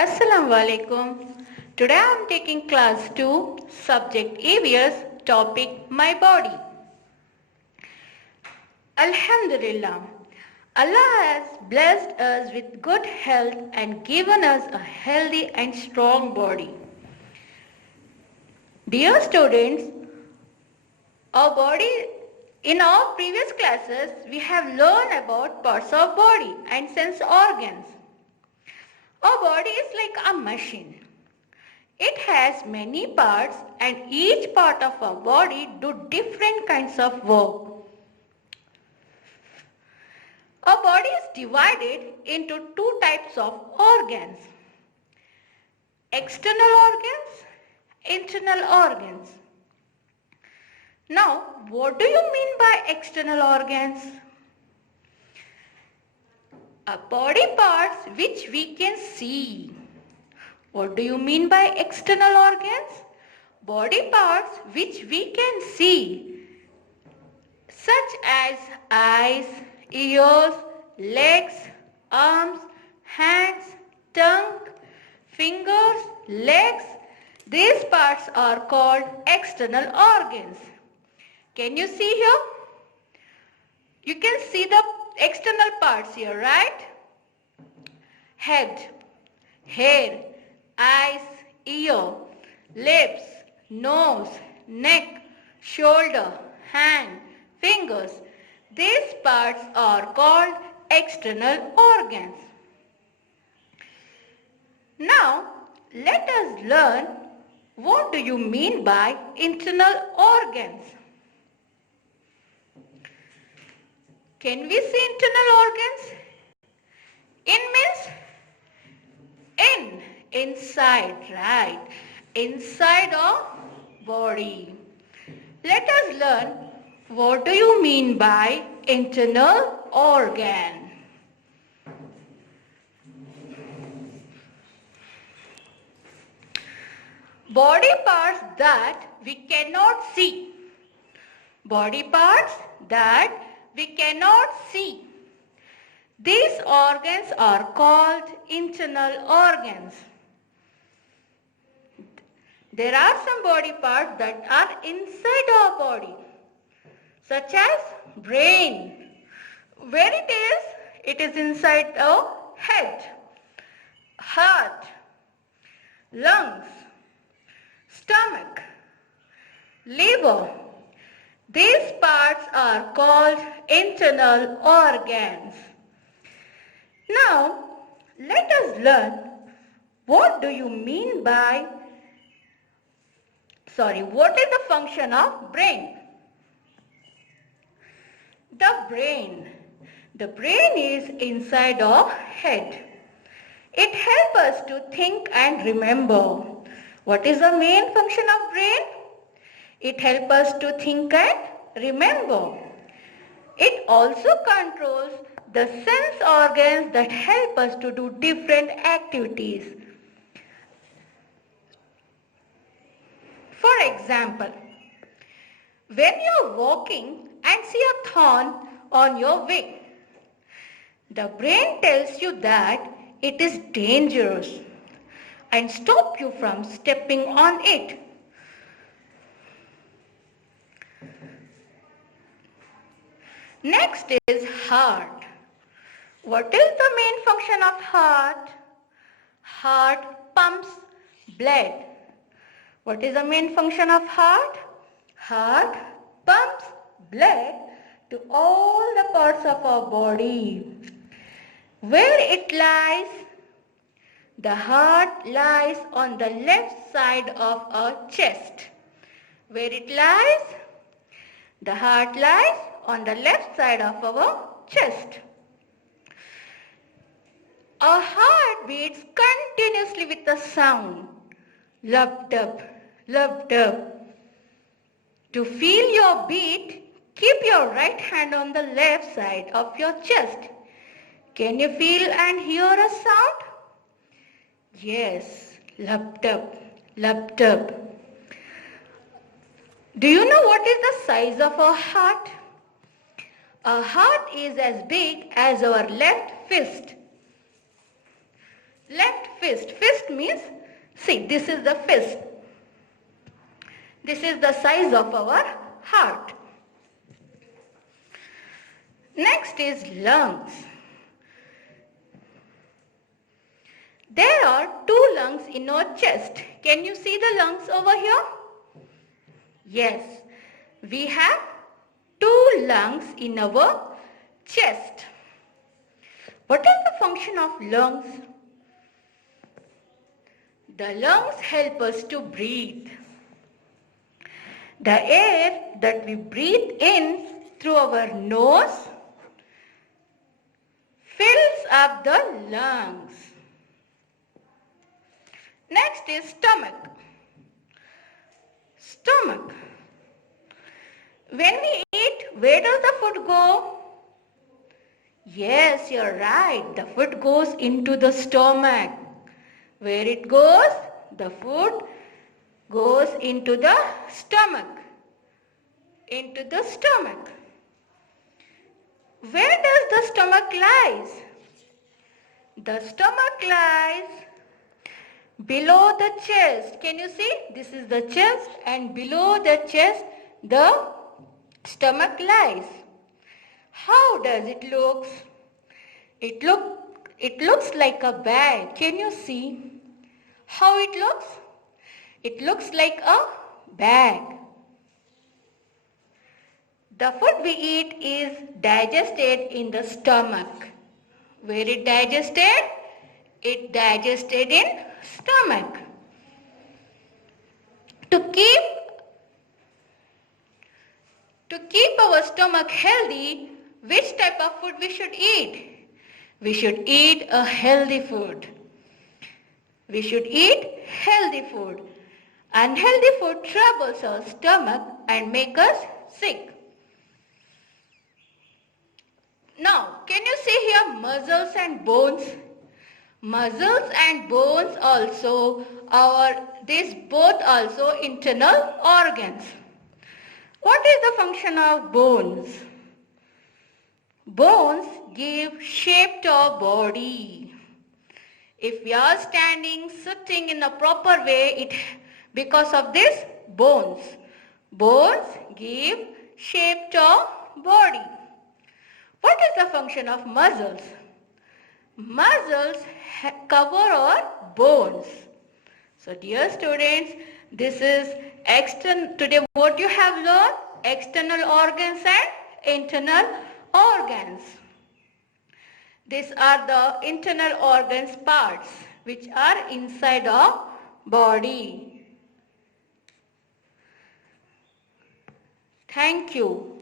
Assalamu alaikum. Today I am taking class 2, subject EVS, topic my body. Alhamdulillah. Allah has blessed us with good health and given us a healthy and strong body. Dear students, our body, in our previous classes, we have learned about parts of body and sense organs. Our body is like a machine. It has many parts and each part of our body do different kinds of work. Our body is divided into two types of organs. External organs, internal organs. Now, what do you mean by external organs? Body parts which we can see. What do you mean by external organs? Body parts which we can see, such as eyes, ears, legs, arms, hands, tongue, fingers, legs. These parts are called external organs. Can you see here? You can see the external parts here, right? Head, hair, eyes, ear, lips, nose, neck, shoulder, hand, fingers. These parts are called external organs. Now, let us learn what do you mean by internal organs. Can we see internal organs? In means inside, right? Inside of body. Let us learn what do you mean by internal organ. Body parts that we cannot see. Body parts that we cannot see. These organs are called internal organs. There are some body parts that are inside our body, such as brain. Where it is? It is inside our head, heart, lungs, stomach, liver. These parts are called internal organs. Now, let us learn what is the function of brain? The brain is inside our head. It helps us to think and remember. What is the main function of brain? It helps us to think and remember. It also controls the sense organs that help us to do different activities. For example, when you are walking and see a thorn on your wing, the brain tells you that it is dangerous and stop you from stepping on it. Next is heart. What is the main function of heart? Heart pumps blood. What is the main function of heart? Heart pumps blood to all the parts of our body. Where it lies? The heart lies on the left side of our chest. Where it lies? The heart lies on the left side of our chest. Our heart beats continuously with a sound. Lub-dub, lub-dub. To feel your beat, keep your right hand on the left side of your chest. Can you feel and hear a sound? Yes, lub-dub, lub-dub. Do you know what is the size of our heart? Our heart is as big as our left fist. Left fist. Fist means, see, this is the fist. This is the size of our heart. Next is lungs. There are 2 lungs in our chest. Can you see the lungs over here? Yes, we have 2 lungs in our chest. What is the function of lungs? The lungs help us to breathe. The air that we breathe in through our nose fills up the lungs. Next is stomach. Stomach. When we eat, where does the food go? Yes, you're right. The food goes into the stomach. Where it goes? The food goes into the stomach. Into the stomach. Where does the stomach lies? The stomach lies below the chest. Can you see? This is the chest, and below the chest the stomach lies. How does it look? It looks like a bag. Can you see how it looks? It looks like a bag. The food we eat is digested in the stomach. Where it digested? It digested in stomach. To keep our stomach healthy, which type of food we should eat? We should eat a healthy food. We should eat healthy food. Unhealthy food troubles our stomach and make us sick. Now, can you see here muscles and bones? Muscles and bones also are, these both also internal organs. What is the function of bones? Bones give shape to our body. If we are standing, sitting in a proper way, because of this bones. Bones give shape to our body. What is the function of muscles? Muscles cover our bones. So dear students, this is today what you have learned, external organs and internal organs. These are the internal organs parts which are inside our body. Thank you.